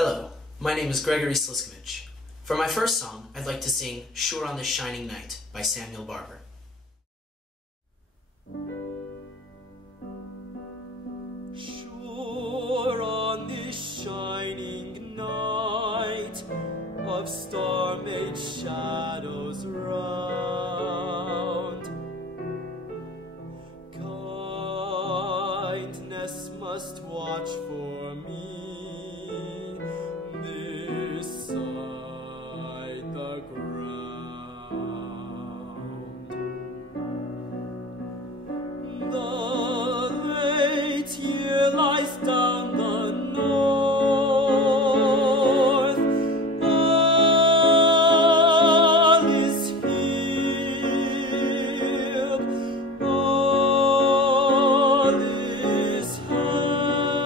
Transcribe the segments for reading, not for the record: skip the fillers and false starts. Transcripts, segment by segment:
Hello, my name is Gregory Sliskovich. For my first song, I'd like to sing Sure on This Shining Night by Samuel Barber. Sure on this shining night of star-made shadows round, kindness must watch for me this side the ground. The late year lies down the north. All is healed. All is health.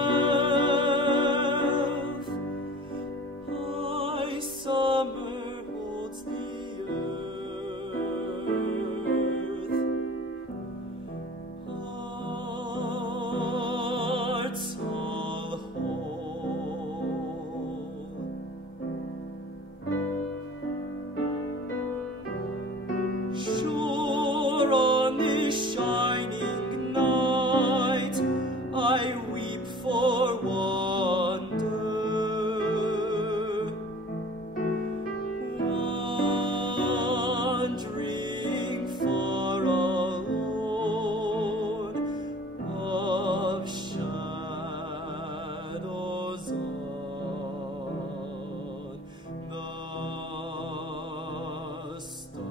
High summer holds the earth. Hearts all whole. Sure on this shining night I weep for wonder, wandering far alone of shadows on the stars.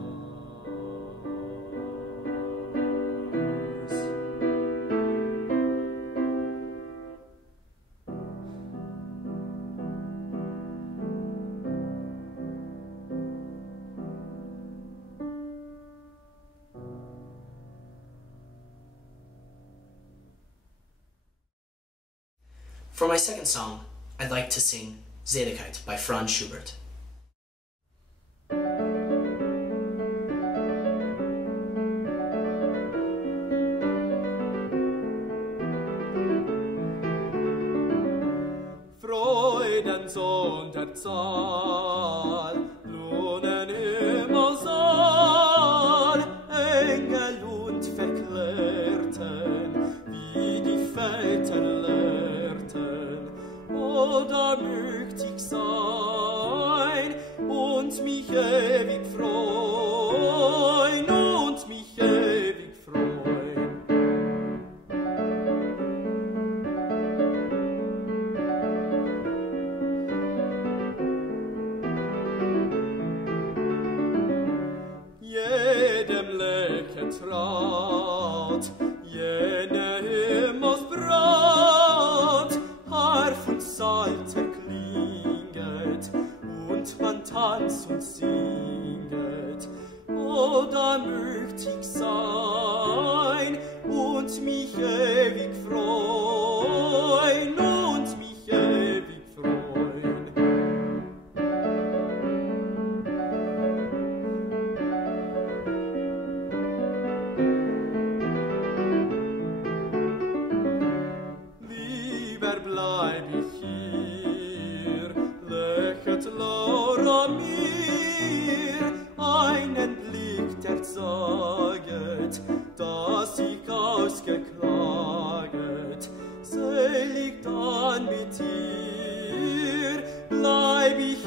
For my second song, I'd like to sing Zedekind by Franz Schubert. Freudensohn der Zahl, lohnen immer Saal, Engel und Verklärten, wie die Väter lehrten, oder mögt ich sein und mich ewig freuen und mich ewig freuen. Jedem Lecke traut, jenem aus Brand, Harf und Psalter klinget, und man tanzt und singet. Oder mögt ich sein und mich ewig freuen und mich ewig freuen. Lieber bleib ich hier, lächet Laura mir, einen Blick, der zaget, dass ich ausgeklaget, selig dann mit ihr, bleib ich